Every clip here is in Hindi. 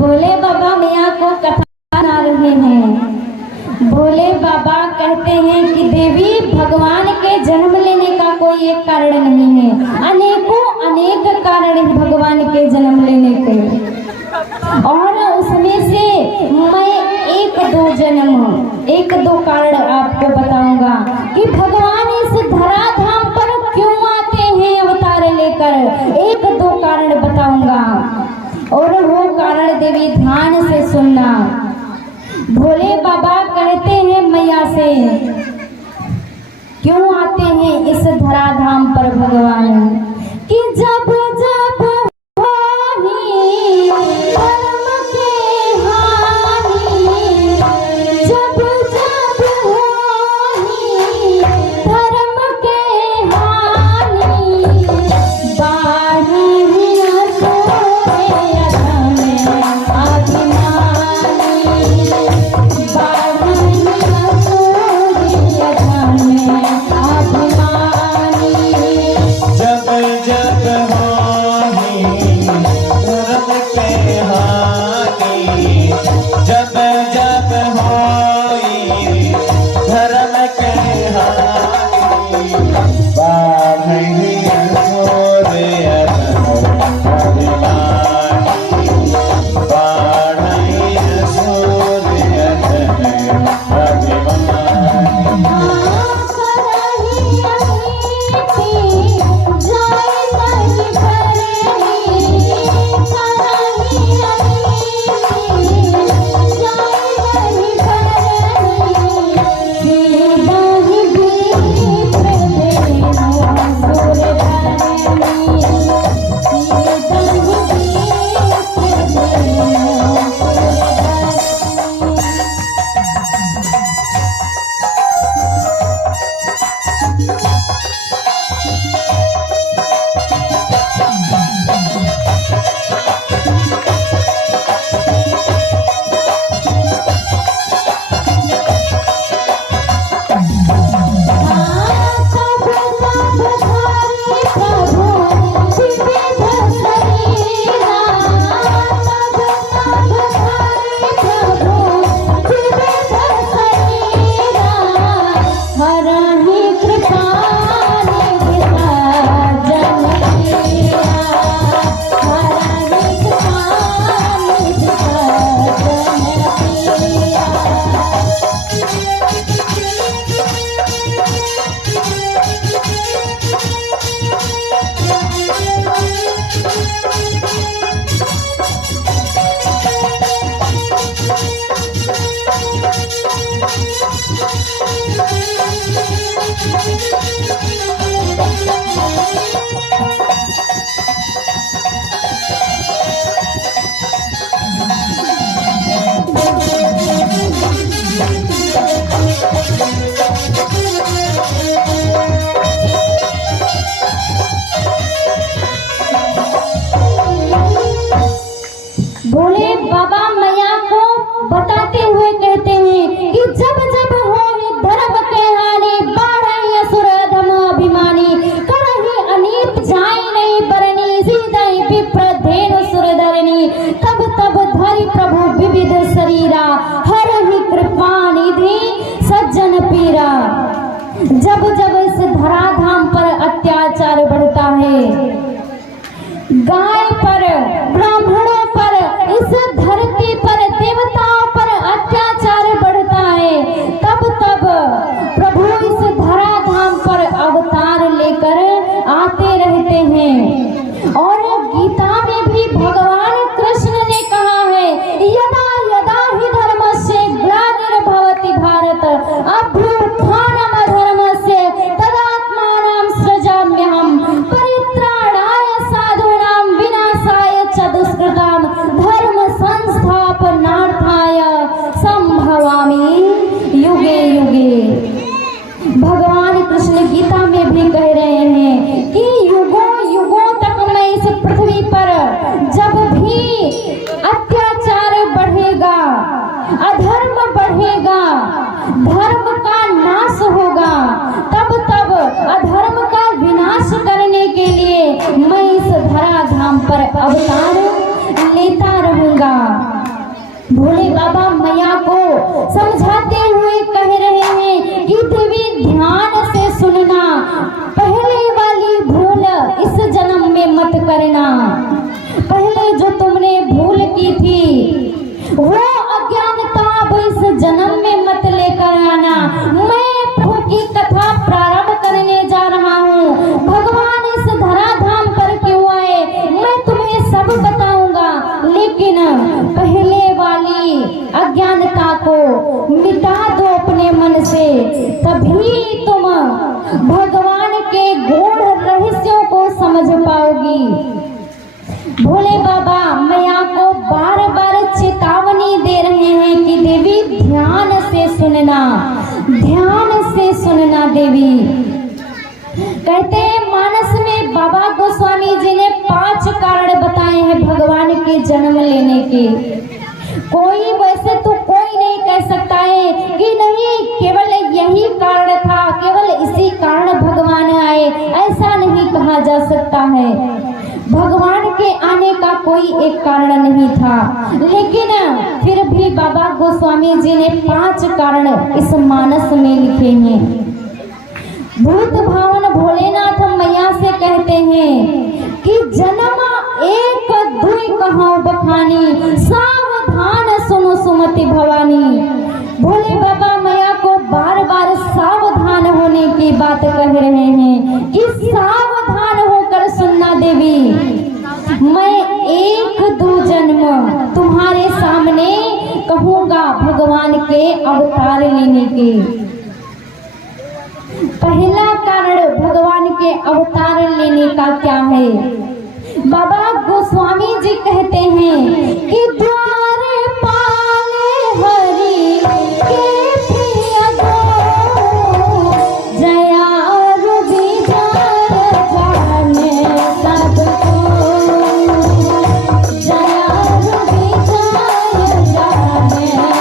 भोले बाबा मियाँ को कथा सुना रहे हैं। भोले बाबा कहते हैं कि देवी, भगवान के जन्म लेने का कोई एक कारण नहीं है, अनेक कारण है भगवान के जन्म लेने के। और उसमें से मैं एक दो कारण आपको बताऊंगा कि भगवान इस धराधाम पर क्यों आते हैं अवतार लेकर। एक दो कारण बताऊंगा और वो कारण देवी ध्यान से सुनना। भोले बाबा कहते हैं मैया से, क्यों आते हैं इस धराधाम पर भगवान, कि जब जब भोले बाबा मैया को बताते हुए कहते हैं कि जब जब हो धर्म के हानि, बाढ़ असुर अधम अभिमानी, करहि अनीत जाय नहीं बरनी, सीधई विप्र धेनु सुरधरणी, तब तब धरि प्रभु विविध शरीरा, हरहि कृपा निधि सज्जन पीरा। जब जब इस धराधाम पर अत्याचार बढ़ता है, गाय पर, ब्राह्मणों पर, इस धरती पर देवताओं पर अत्याचार बढ़ता है, तब तब प्रभु इस धराधाम पर अवतार लेकर आते रहते हैं। और गीता में भी भगवान कृष्ण ने कहा है, यदा यदा हि धर्मस्य ग्लानिर्भवति भारत, अभ्युत्थानम् अधर्मस्य तदात्मानं सृजाम्यहम्, परित्राणाय साधूनां विनाशाय च दुष्कृतां, धर्म संस्थापनार्थाय संभवामि युगे युगे। भगवान कृष्ण गीता में भी कह रहे हैं कि युगों युगों तक मैं इस पृथ्वी पर जब भी अत्याचार बढ़ेगा, अधर्म बढ़ेगा, धर्म का नाश होगा, तब तब अधर्म का विनाश करने के लिए मैं इस धराधाम पर अवतार लेता रहूंगा। समझाते हुए कह रहे हैं कि देवी ध्यान से सुनना, पहले वाली भूल इस जन्म में मत करना। पहले जो तुमने भूल की थी वो अज्ञानता अब इस जन्म में मत लेकर आना। मैं प्रभु की कथा प्रारंभ करने जा रहा हूँ। भगवान इस धराधाम पर क्यों आए मैं तुम्हें सब बताऊंगा, लेकिन पहले वाली अज्ञानता को मिटा दो अपने मन से, तभी तुम भगवान के गूढ़ रहस्यों को समझ पाओगी। भोले बाबा मैया को बार बार चेतावनी दे रहे हैं कि देवी ध्यान से सुनना, ध्यान से सुनना। देवी कहते हैं मानस में बाबा गोस्वामी जी ने 5 कारण बताए हैं भगवान के जन्म लेने के। कोई वैसे तो कोई नहीं कह सकता है कि नहीं केवल यही कारण था, केवल इसी कारण भगवान आए, ऐसा नहीं कहा जा सकता है। भगवान के आने का कोई एक कारण नहीं था, लेकिन फिर भी बाबा गोस्वामी जी ने 5 कारण इस मानस में लिखे हैं। भूत भावन भोलेनाथ मैया से कहते हैं कि जन्म एक दुई कहो बखानी, सावधान सुनो सुमति भवानी। भोले बाबा मैया को बार बार सावधान होने की बात कह रहे हैं कि सावधान होकर सुनना देवी। मैं 1-2 जन्म तुम्हारे सामने कहूँगा भगवान के अवतार लेने के। पहला कारण भगवान के अवतार लेने का क्या है? बाबा गोस्वामी जी कहते हैं कि द्वार पाले हरि के प्रिय दो, जया और विजय जाने सबको, जया और विजय जाने सबको।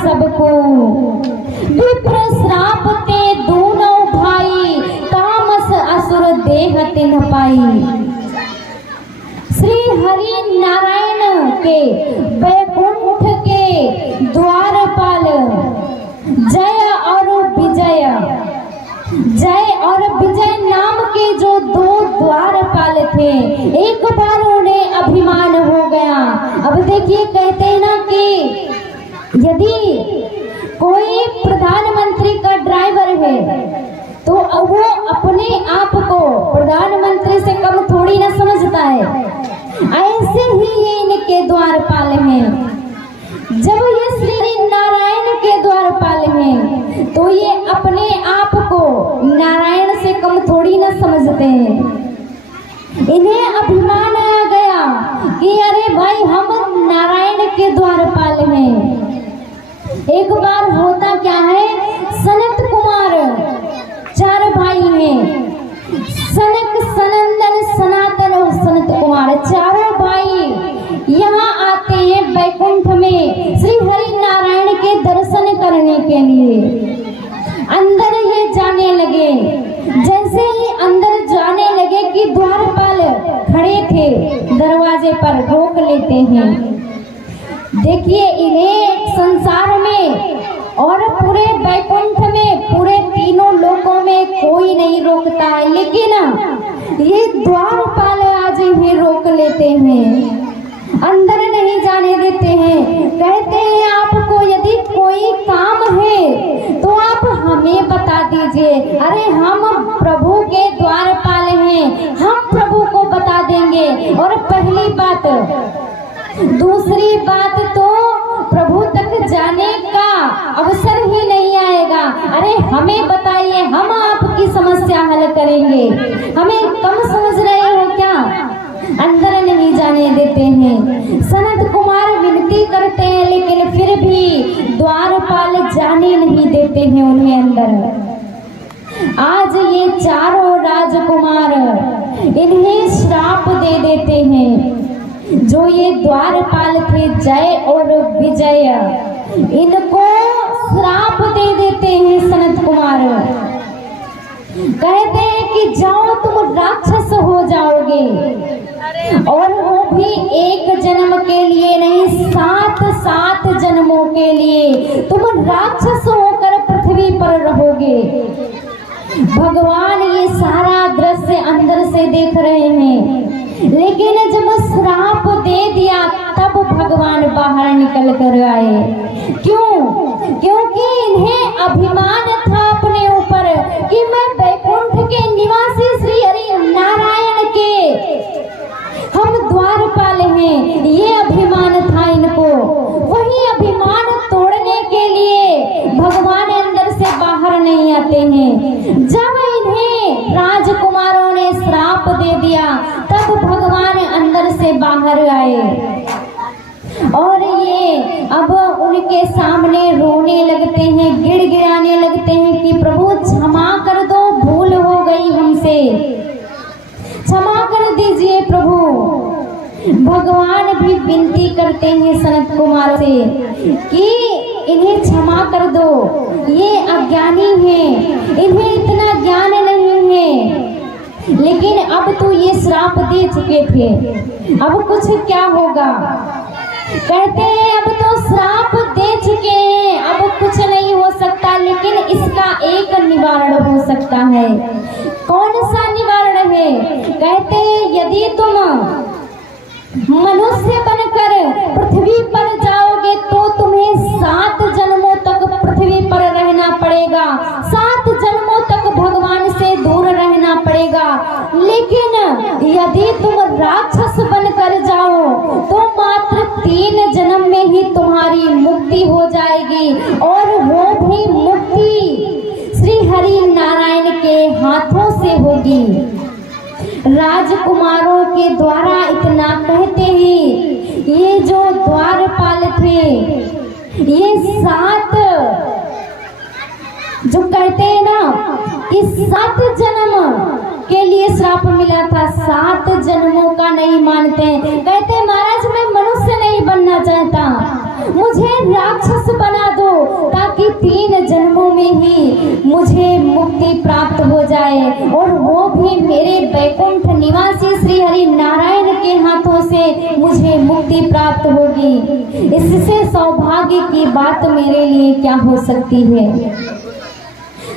सबको विप्र श्राप ते दोनों भाई, तामस असुर देह तिन्ह पाई। श्री हरि नारायण के वैकुंठ के द्वारपाल, जय थे, एक बार उन्हें अभिमान हो गया। अब देखिए कहते हैं ना कि यदि कोई प्रधानमंत्री का ड्राइवर है तो वो अपने आप को प्रधानमंत्री से कम थोड़ी ना समझता है। ऐसे ही ये इनके द्वारपाल हैं। जब ये श्री नारायण के द्वारपाल हैं तो ये अपने आप को नारायण से कम थोड़ी ना समझते हैं। इन्हें अभिमान आ गया कि अरे भाई हम नारायण के द्वारपाल हैं। एक बार होता क्या है, सनत कुमार 4 भाई हैं, सनक, सनंदन, सनातन और सनत कुमार, चारों भाई यहाँ आते हैं बैकुंठ में श्री हरि नारायण के दर्शन करने के लिए। अंदर ये जाने लगे। जैसे ही अंदर जाने लगे कि द्वारपाल खड़े थे दरवाजे पर, रोक लेते हैं। देखिए इन्हें संसार में और पूरे बैकुंठ में, पूरे तीनों लोकों में कोई नहीं रोकता है, लेकिन ये द्वारपाल आज इन्हें रोक लेते हैं, अंदर नहीं जाने देते हैं। कहते हैं आपको यदि कोई काम है तो आप हमें बता दीजिए। अरे हम प्रभु के द्वारपाल हैं, हम प्रभु को बता देंगे। और पहली बात, दूसरी बात तो प्रभु तक जाने का अवसर ही नहीं आएगा। अरे हमें बताइए, हम आपकी समस्या हल करेंगे, हमें कम समझ रहे हो क्या? अंदर नहीं जाने देते हैं। सनत कुमार विनती करते हैं लेकिन फिर भी द्वारपाल जाने नहीं देते हैं उन्हें अंदर। आज ये चारों राजकुमार इन्हें श्राप दे देते हैं। जो ये द्वारपाल थे जय और विजय, इनको श्राप दे देते हैं सनत कुमार। कहते हैं कि जाओ तुम राक्षस हो जाओगे, और वो भी एक जन्म के लिए नहीं, 7 जन्मों के लिए तुम राक्षस होकर पृथ्वी पर रहोगे। भगवान ये सारा दृश्य अंदर से देख रहे हैं, लेकिन जब श्राप दे दिया तब भगवान बाहर निकल कर आए। क्यों? क्योंकि इन्हें अभिमान था अपने ऊपर कि मैं बैकुंठ के निवासी श्री हरि नारायण के हम द्वारपाल हैं, ये अभिमान था इनको। वही अभिमान तोड़ने के लिए भगवान अंदर से बाहर नहीं आते हैं। जब इन्हें राजकुमारों ने श्राप दे दिया तब भगवान अंदर से बाहर आए और ये अब उनके सामने रोने लगते हैं, गिड़गिड़ाने लगते हैं कि प्रभु क्षमा कर दो, भूल हो गई हमसे, क्षमा कर दीजिए प्रभु। भगवान भी विनती करते हैं सनत कुमार से कि इन्हें क्षमा कर दो, ये अज्ञानी हैं, इन्हें इतना ज्ञान नहीं है। लेकिन अब तो ये श्राप दे चुके थे, अब कुछ क्या होगा? कहते हैं अब तो श्राप दे चुके हैं, अब कुछ नहीं हो सकता, लेकिन इसका एक निवारण हो सकता है। कौन सा निवारण है? कहते हैं यदि तुम मनुष्य बनकर पृथ्वी पर जाओगे तो तुम्हें 7 जन्मों तक पृथ्वी पर रहना पड़ेगा, 7 जन्मों तक भगवान से दूर रहना पड़ेगा। लेकिन यदि तुम राक्षस बनकर जाओ तो मात्र 3 जन्म में ही तुम्हारी मुक्ति हो जाएगी, और वो भी मुक्ति श्री हरि नारायण के हाथों से होगी। राजकुमारों के द्वारा इतना कहते ही ये जो द्वारपाल थे, ये 7 जो कहते हैं ना कि 7 जन्म के लिए श्राप मिला था, 7 जन्मों का नहीं मानते। कहते महाराज मैं मनुष्य नहीं बनना चाहता, मुझे राक्षस बना दो ताकि 3 जन्मों में ही मुझे मुक्ति प्राप्त हो जाए, और वो भी मेरे बैकुंठ निवासी श्री हरि नारायण के हाथों से मुझे मुक्ति प्राप्त होगी। इससे सौभाग्य की बात मेरे लिए क्या हो सकती है?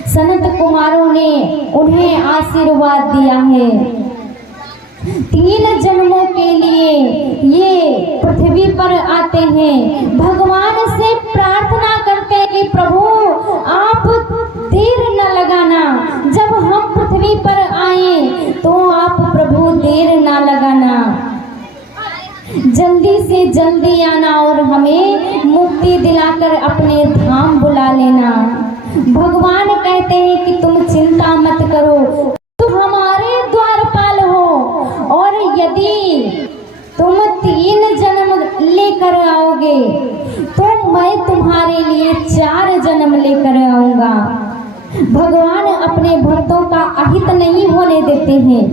सनत कुमारों ने उन्हें आशीर्वाद दिया है। 3 जन्मों के लिए ये पृथ्वी पर आते हैं। भगवान से प्रार्थना करते हैं कि प्रभु आप देर न लगाना, जब हम पृथ्वी पर आए तो आप प्रभु देर न लगाना, जल्दी से जल्दी आना और हमें मुक्ति दिलाकर अपने धाम बुला लेना। भगवान कहते हैं कि तुम चिंता मत करो, तुम हमारे द्वारपाल हो, और यदि तुम 3 जन्म लेकर आओगे तो मैं तुम्हारे लिए 4 जन्म लेकर आऊंगा। भगवान अपने भक्तों का अहित नहीं होने देते हैं।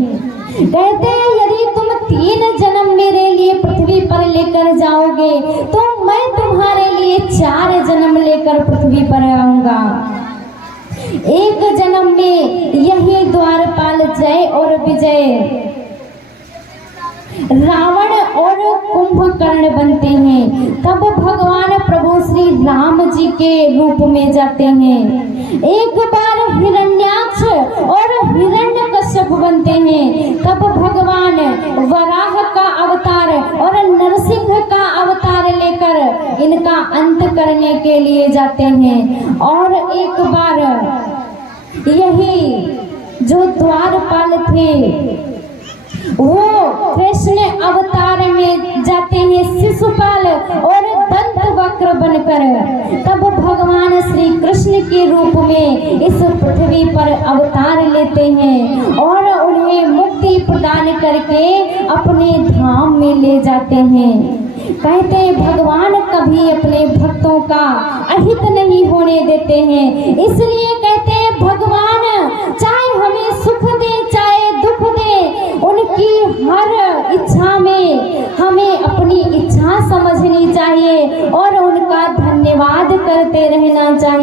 कहते हैं यदि तुम 3 जन्म मेरे लिए पृथ्वी पर लेकर जाओगे तो मैं तुम्हारे लिए 4 जन्म लेकर पृथ्वी पर आऊंगा। 1 जन्म में यही द्वारपाल जय और विजय रावण और कुंभकर्ण बनते हैं। तब भगवान प्रभु श्री राम जी के रूप में जाते हैं। एक बार हिरण्याक्ष और हिरण्यकश्यप बनते हैं। तब भगवान वराह का अवतार और नरसिंह का अवतार लेकर इनका अंत करने के लिए जाते हैं। और एक बार यही जो द्वारपाल थे वो कृष्ण अवतार में जाते हैं शिशुपाल और दंत वक्र बनकर। तब भगवान श्री कृष्ण के रूप में इस पृथ्वी पर अवतार लेते हैं और उन्हें मुक्ति प्रदान करके अपने धाम में ले जाते हैं। कहते हैं भगवान कभी अपने भक्तों का अहित नहीं होने देते हैं। इसलिए कहते हैं भगवान चाहे हमें सुख दे चाहे दुख दे, उनकी हर इच्छा में हमें अपनी इच्छा समझनी चाहिए और उनका धन्यवाद करते रहना चाहिए।